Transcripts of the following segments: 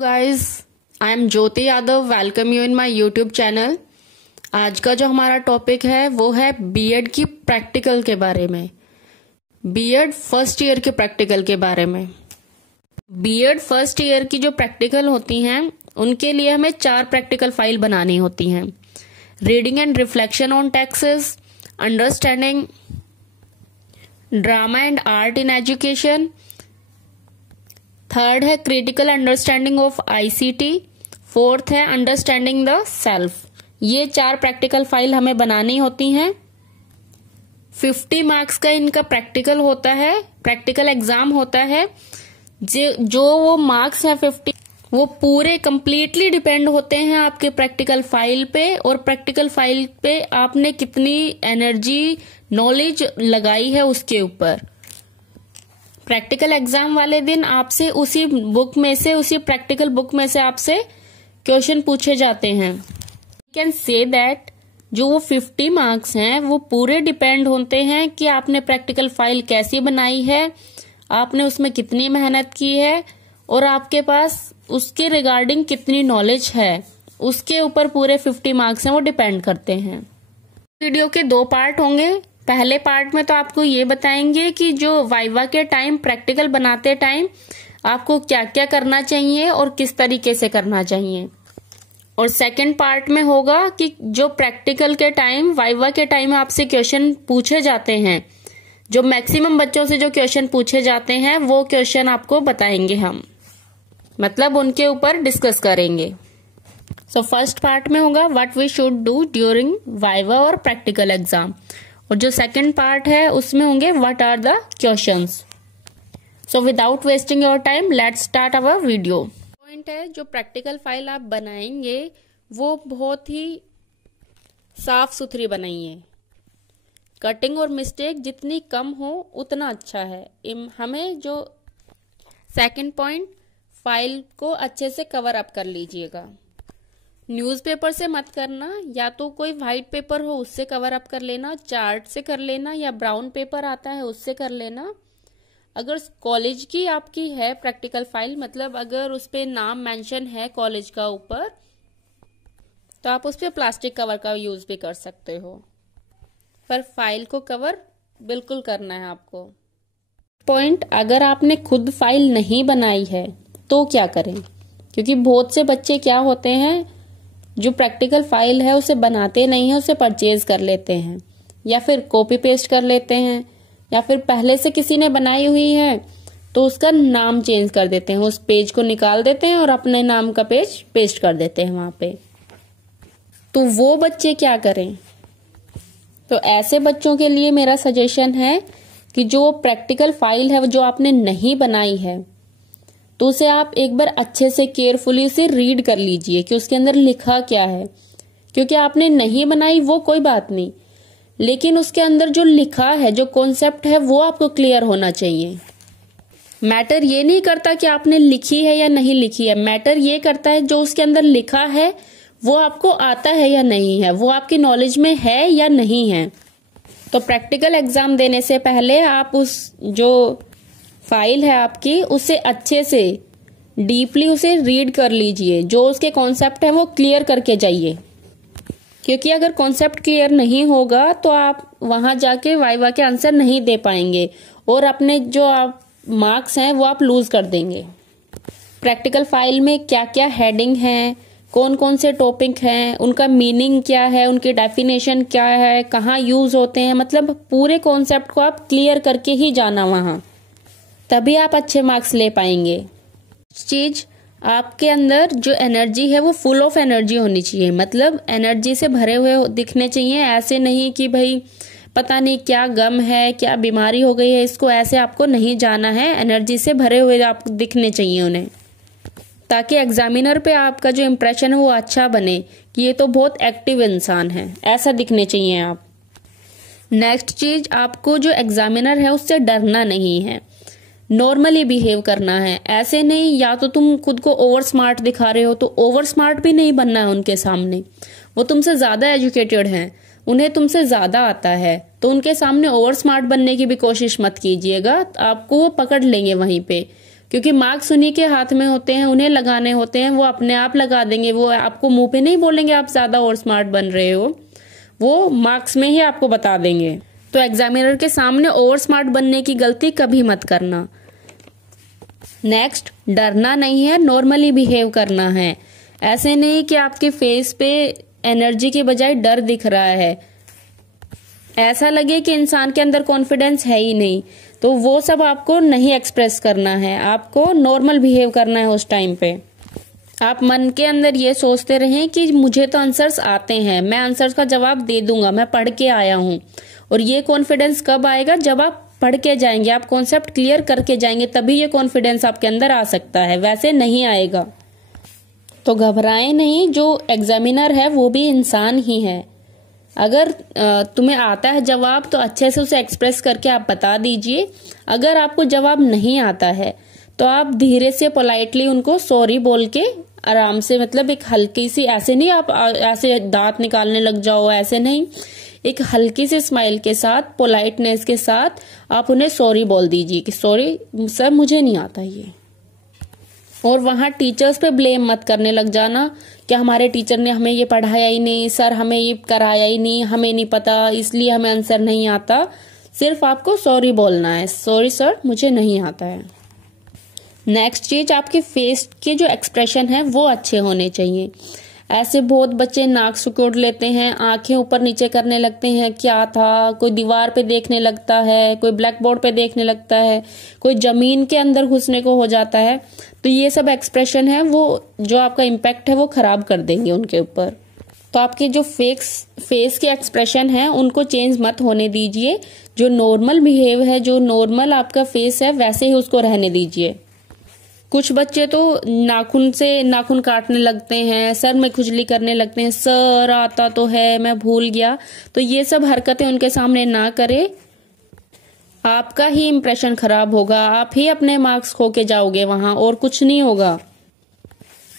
Guys, I am Jyoti Yadav. Welcome you in my YouTube channel. आज का जो हमारा टॉपिक है वो है बीएड की प्रैक्टिकल के बारे में, बीएड फर्स्ट ईयर के प्रैक्टिकल के बारे में। बीएड फर्स्ट ईयर की जो प्रैक्टिकल होती हैं उनके लिए हमें 4 प्रैक्टिकल फाइल बनानी होती हैं। Reading and reflection on texts, understanding drama and art in education, third है critical understanding of ICT, fourth है अंडरस्टैंडिंग द सेल्फ। ये 4 प्रैक्टिकल फाइल हमें बनानी होती हैं। 50 मार्क्स का इनका प्रैक्टिकल होता है, प्रैक्टिकल एग्जाम होता है। जो वो मार्क्स है 50, वो पूरे कंप्लीटली डिपेंड होते हैं आपके प्रैक्टिकल फाइल पे, और प्रैक्टिकल फाइल पे आपने कितनी एनर्जी नॉलेज लगाई है उसके ऊपर। प्रैक्टिकल एग्जाम वाले दिन आपसे उसी बुक में से, उसी प्रैक्टिकल बुक में से आपसे क्वेश्चन पूछे जाते हैं। यू कैन से दैट जो वो 50 मार्क्स हैं वो पूरे डिपेंड होते हैं कि आपने प्रैक्टिकल फाइल कैसी बनाई है, आपने उसमें कितनी मेहनत की है, और आपके पास उसके रिगार्डिंग कितनी नॉलेज है, उसके ऊपर पूरे 50 मार्क्स हैं वो डिपेंड करते हैं। वीडियो के 2 पार्ट होंगे। पहले पार्ट में तो आपको ये बताएंगे कि जो वाइवा के टाइम प्रैक्टिकल बनाते टाइम आपको क्या क्या करना चाहिए और किस तरीके से करना चाहिए, और सेकंड पार्ट में होगा कि जो प्रैक्टिकल के टाइम, वाइवा के टाइम आपसे क्वेश्चन पूछे जाते हैं, जो मैक्सिमम बच्चों से जो क्वेश्चन पूछे जाते हैं वो क्वेश्चन आपको बताएंगे हम, मतलब उनके ऊपर डिस्कस करेंगे। सो फर्स्ट पार्ट में होगा what we should do during viva और प्रैक्टिकल एग्जाम, और जो सेकंड पार्ट है उसमें होंगे what are the questions. So without wasting your time let's start our video. Point है, जो प्रैक्टिकल फाइल आप बनाएंगे वो बहुत ही साफ सुथरी बनाइए। कटिंग और मिस्टेक जितनी कम हो उतना अच्छा है। हमें जो सेकंड पॉइंट, फाइल को अच्छे से कवर अप कर लीजिएगा। न्यूज़पेपर से मत करना, या तो कोई व्हाइट पेपर हो उससे कवर अप कर लेना, चार्ट से कर लेना, या ब्राउन पेपर आता है उससे कर लेना। अगर कॉलेज की आपकी है प्रैक्टिकल फाइल, मतलब अगर उस पे नाम मेंशन है कॉलेज का ऊपर, तो आप उस पे प्लास्टिक कवर का यूज भी कर सकते हो, पर फाइल को कवर बिल्कुल करना है आपको। पॉइंट, अगर आपने खुद फाइल नहीं बनाई है तो क्या करें, क्योंकि बहुत से बच्चे क्या होते हैं जो प्रैक्टिकल फाइल है उसे बनाते नहीं है, उसे परचेज कर लेते हैं, या फिर कॉपी पेस्ट कर लेते हैं, या फिर पहले से किसी ने बनाई हुई है तो उसका नाम चेंज कर देते हैं, उस पेज को निकाल देते हैं और अपने नाम का पेज पेस्ट कर देते हैं वहां पे। तो वो बच्चे क्या करें? तो ऐसे बच्चों के लिए मेरा सजेशन है कि जो प्रैक्टिकल फाइल है जो आपने नहीं बनाई है, तो उसे आप एक बार अच्छे से केयरफुली उसे रीड कर लीजिए कि उसके अंदर लिखा क्या है। क्योंकि आपने नहीं बनाई वो कोई बात नहीं, लेकिन उसके अंदर जो लिखा है, जो कॉन्सेप्ट है, वो आपको क्लियर होना चाहिए। मैटर ये नहीं करता कि आपने लिखी है या नहीं लिखी है, मैटर ये करता है जो उसके अंदर लिखा है वो आपको आता है या नहीं है, वो आपकी नॉलेज में है या नहीं है। तो प्रैक्टिकल एग्जाम देने से पहले आप उस जो फाइल है आपकी, उसे अच्छे से डीपली उसे रीड कर लीजिए, जो उसके कॉन्सेप्ट है वो क्लियर करके जाइए। क्योंकि अगर कॉन्सेप्ट क्लियर नहीं होगा तो आप वहां जाके वाइवा के आंसर नहीं दे पाएंगे, और अपने जो आप मार्क्स हैं वो आप लूज कर देंगे। प्रैक्टिकल फाइल में क्या क्या हेडिंग है, कौन कौन से टॉपिक हैं, उनका मीनिंग क्या है, उनकी डेफिनेशन क्या है, कहाँ यूज होते हैं, मतलब पूरे कॉन्सेप्ट को आप क्लियर करके ही जाना वहां, तभी आप अच्छे मार्क्स ले पाएंगे। चीज, आपके अंदर जो एनर्जी है वो फुल ऑफ एनर्जी होनी चाहिए, मतलब एनर्जी से भरे हुए दिखने चाहिए। ऐसे नहीं कि भाई पता नहीं क्या गम है, क्या बीमारी हो गई है, इसको ऐसे आपको नहीं जाना है। एनर्जी से भरे हुए आपको दिखने चाहिए उन्हें, ताकि एग्जामिनर पे आपका जो इम्प्रेशन है वो अच्छा बने कि ये तो बहुत एक्टिव इंसान है, ऐसा दिखने चाहिए आप। नेक्स्ट चीज, आपको जो एग्जामिनर है उससे डरना नहीं है, नॉर्मली बिहेव करना है। ऐसे नहीं, या तो तुम खुद को ओवर स्मार्ट दिखा रहे हो, तो ओवर स्मार्ट भी नहीं बनना है उनके सामने। वो तुमसे ज्यादा एजुकेटेड हैं, उन्हें तुमसे ज्यादा आता है, तो उनके सामने ओवर स्मार्ट बनने की भी कोशिश मत कीजिएगा, आपको वो पकड़ लेंगे वहीं पे। क्योंकि मार्क्स उन्हीं के हाथ में होते हैं, उन्हें लगाने होते हैं, वो अपने आप लगा देंगे। वो आपको मुंह पे नहीं बोलेंगे आप ज्यादा और स्मार्ट बन रहे हो, वो मार्क्स में ही आपको बता देंगे। तो एग्जामिनर के सामने ओवर स्मार्ट बनने की गलती कभी मत करना। नेक्स्ट, डरना नहीं है, नॉर्मली बिहेव करना है। ऐसे नहीं कि आपके फेस पे एनर्जी के बजाय डर दिख रहा है, ऐसा लगे कि इंसान के अंदर कॉन्फिडेंस है ही नहीं, तो वो सब आपको नहीं एक्सप्रेस करना है। आपको नॉर्मल बिहेव करना है उस टाइम पे। आप मन के अंदर ये सोचते रहें कि मुझे तो आंसर्स आते हैं, मैं आंसर्स का जवाब दे दूंगा, मैं पढ़ के आया हूं। और ये कॉन्फिडेंस कब आएगा? जब आप पढ़ के जाएंगे, आप कॉन्सेप्ट क्लियर करके जाएंगे, तभी ये कॉन्फिडेंस आपके अंदर आ सकता है, वैसे नहीं आएगा। तो घबराएं नहीं, जो एग्जामिनर है वो भी इंसान ही है। अगर तुम्हें आता है जवाब तो अच्छे से उसे एक्सप्रेस करके आप बता दीजिए। अगर आपको जवाब नहीं आता है तो आप धीरे से पोलाइटली उनको सॉरी बोल के आराम से, मतलब एक हल्की सी, ऐसे नहीं आप ऐसे दांत निकालने लग जाओ, ऐसे नहीं, एक हल्की सी स्माइल के साथ, पोलाइटनेस के साथ आप उन्हें सॉरी बोल दीजिए कि सॉरी सर मुझे नहीं आता ये। और वहां टीचर्स पे ब्लेम मत करने लग जाना कि हमारे टीचर ने हमें ये पढ़ाया ही नहीं, सर हमें ये कराया ही नहीं, हमें नहीं पता इसलिए हमें आंसर नहीं आता। सिर्फ आपको सॉरी बोलना है, सॉरी सर मुझे नहीं आता है। नेक्स्ट चीज, आपके फेस के जो एक्सप्रेशन है वो अच्छे होने चाहिए। ऐसे बहुत बच्चे नाक सिकोड़ लेते हैं, आंखें ऊपर नीचे करने लगते हैं, क्या था, कोई दीवार पे देखने लगता है, कोई ब्लैक बोर्ड पे देखने लगता है, कोई जमीन के अंदर घुसने को हो जाता है। तो ये सब एक्सप्रेशन है वो जो आपका इम्पैक्ट है वो खराब कर देंगे उनके ऊपर। तो आपके जो फेस के एक्सप्रेशन है उनको चेंज मत होने दीजिए। जो नॉर्मल बिहेव है, जो नॉर्मल आपका फेस है वैसे ही उसको रहने दीजिए। कुछ बच्चे तो नाखून से नाखून काटने लगते हैं, सर में खुजली करने लगते हैं, सर आता तो है मैं भूल गया। तो ये सब हरकतें उनके सामने ना करें, आपका ही इंप्रेशन खराब होगा, आप ही अपने मार्क्स खो के जाओगे वहां, और कुछ नहीं होगा।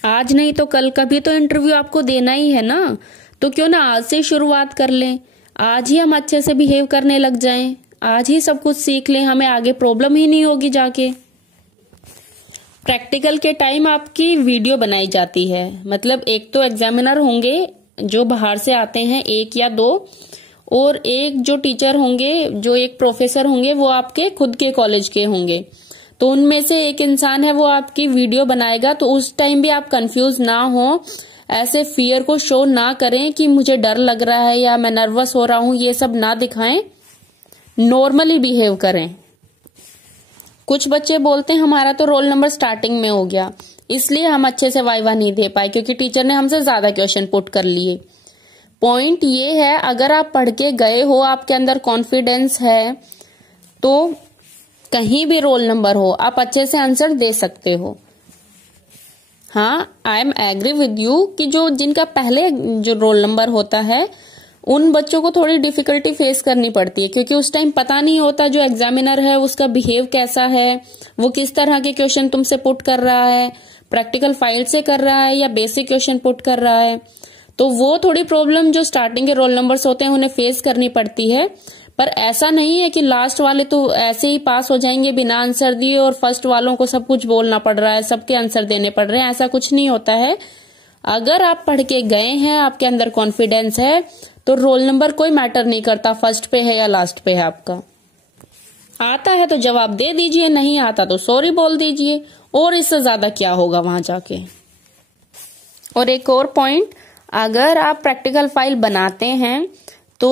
आज नहीं तो कल का भी तो इंटरव्यू आपको देना ही है ना, तो क्यों ना आज से शुरुआत कर लें। आज ही हम अच्छे से बिहेव करने लग जाएं, आज ही सब कुछ सीख लें, हमें आगे प्रॉब्लम ही नहीं होगी जाके। प्रैक्टिकल के टाइम आपकी वीडियो बनाई जाती है, मतलब एक तो एग्जामिनर होंगे जो बाहर से आते हैं, एक या दो, और एक जो टीचर होंगे, जो एक प्रोफेसर होंगे, वो आपके खुद के कॉलेज के होंगे। तो उनमें से एक इंसान है वो आपकी वीडियो बनाएगा। तो उस टाइम भी आप कंफ्यूज ना हो, ऐसे फियर को शो ना करें कि मुझे डर लग रहा है या मैं नर्वस हो रहा हूं, ये सब ना दिखाएं, नॉर्मली बिहेव करें। कुछ बच्चे बोलते हैं हमारा तो रोल नंबर स्टार्टिंग में हो गया, इसलिए हम अच्छे से वाइवा नहीं दे पाए क्योंकि टीचर ने हमसे ज्यादा क्वेश्चन पुट कर लिए। पॉइंट ये है, अगर आप पढ़ के गए हो, आपके अंदर कॉन्फिडेंस है, तो कहीं भी रोल नंबर हो आप अच्छे से आंसर दे सकते हो। हाँ, I am agree with you कि जो जिनका पहले जो रोल नंबर होता है उन बच्चों को थोड़ी डिफिकल्टी फेस करनी पड़ती है, क्योंकि उस टाइम पता नहीं होता जो एग्जामिनर है उसका बिहेव कैसा है, वो किस तरह के क्वेश्चन तुमसे पुट कर रहा है, प्रैक्टिकल फाइल से कर रहा है या बेसिक क्वेश्चन पुट कर रहा है। तो वो थोड़ी प्रॉब्लम जो स्टार्टिंग के रोल नंबर्स होते हैं उन्हें फेस करनी पड़ती है। पर ऐसा नहीं है कि लास्ट वाले तो ऐसे ही पास हो जाएंगे बिना आंसर दिए और फर्स्ट वालों को सब कुछ बोलना पड़ रहा है, सबके आंसर देने पड़ रहे हैं, ऐसा कुछ नहीं होता है। अगर आप पढ़ के गए हैं, आपके अंदर कॉन्फिडेंस है, तो रोल नंबर कोई मैटर नहीं करता, फर्स्ट पे है या लास्ट पे है। आपका आता है तो जवाब दे दीजिए, नहीं आता तो सॉरी बोल दीजिए, और इससे ज्यादा क्या होगा वहां जाके। और एक और पॉइंट, अगर आप प्रैक्टिकल फाइल बनाते हैं तो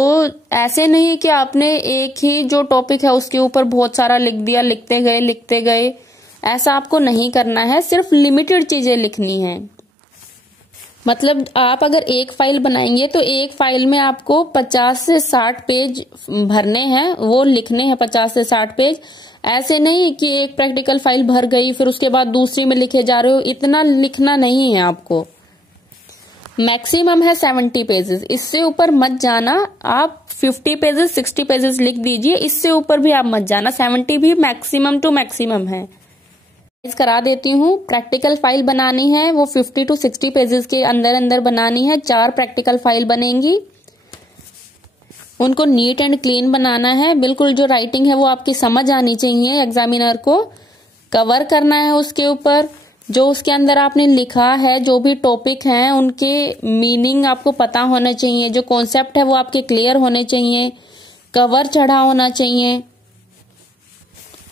ऐसे नहीं कि आपने एक ही जो टॉपिक है उसके ऊपर बहुत सारा लिख दिया, लिखते गए, ऐसा आपको नहीं करना है। सिर्फ लिमिटेड चीजें लिखनी है। मतलब आप अगर एक फाइल बनाएंगे तो एक फाइल में आपको 50 से 60 पेज भरने हैं, वो लिखने हैं 50 से 60 पेज। ऐसे नहीं कि एक प्रैक्टिकल फाइल भर गई फिर उसके बाद दूसरी में लिखे जा रहे हो, इतना लिखना नहीं है आपको। मैक्सिमम है 70 पेजेस, इससे ऊपर मत जाना। आप 50 पेजेस 60 पेजेस लिख दीजिए, इससे ऊपर भी आप मत जाना, 70 भी मैक्सिमम टू मैक्सिमम है। करा देती हूँ, प्रैक्टिकल फाइल बनानी है वो 50 टू 60 पेजेस के अंदर बनानी है। 4 प्रैक्टिकल फाइल बनेंगी, उनको नीट एंड क्लीन बनाना है। बिल्कुल जो राइटिंग है वो आपकी समझ आनी चाहिए एग्जामिनर को। कवर करना है उसके ऊपर। जो उसके अंदर आपने लिखा है, जो भी टॉपिक हैं उनके मीनिंग आपको पता होना चाहिए, जो कॉन्सेप्ट है वो आपके क्लियर होने चाहिए, कवर चढ़ा होना चाहिए,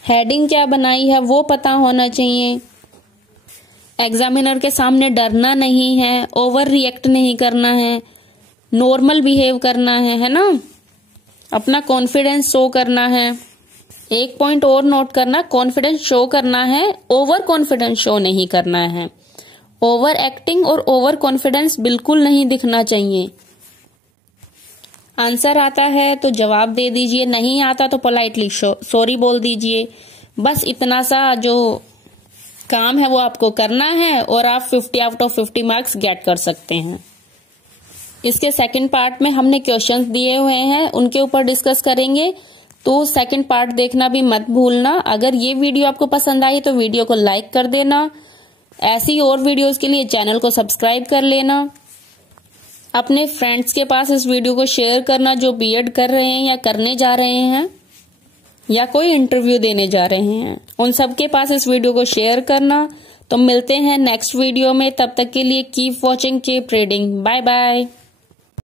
हेडिंग क्या बनाई है वो पता होना चाहिए। एग्जामिनर के सामने डरना नहीं है, ओवर रिएक्ट नहीं करना है, नॉर्मल बिहेव करना है ना, अपना कॉन्फिडेंस शो करना है। एक पॉइंट और नोट करना, कॉन्फिडेंस शो करना है, ओवर कॉन्फिडेंस शो नहीं करना है। ओवर एक्टिंग और ओवर कॉन्फिडेंस बिल्कुल नहीं दिखना चाहिए। आंसर आता है तो जवाब दे दीजिए, नहीं आता तो पोलाइटली सॉरी बोल दीजिए। बस इतना सा जो काम है वो आपको करना है और आप 50 आउट ऑफ 50 मार्क्स गेट कर सकते हैं। इसके सेकंड पार्ट में हमने क्वेश्चंस दिए हुए हैं, उनके ऊपर डिस्कस करेंगे, तो सेकंड पार्ट देखना भी मत भूलना। अगर ये वीडियो आपको पसंद आई तो वीडियो को लाइक कर देना। ऐसी और वीडियोस के लिए चैनल को सब्सक्राइब कर लेना। अपने फ्रेंड्स के पास इस वीडियो को शेयर करना जो बीएड कर रहे हैं या करने जा रहे हैं या कोई इंटरव्यू देने जा रहे हैं, उन सबके पास इस वीडियो को शेयर करना। तो मिलते हैं नेक्स्ट वीडियो में, तब तक के लिए keep watching, keep reading. Bye bye.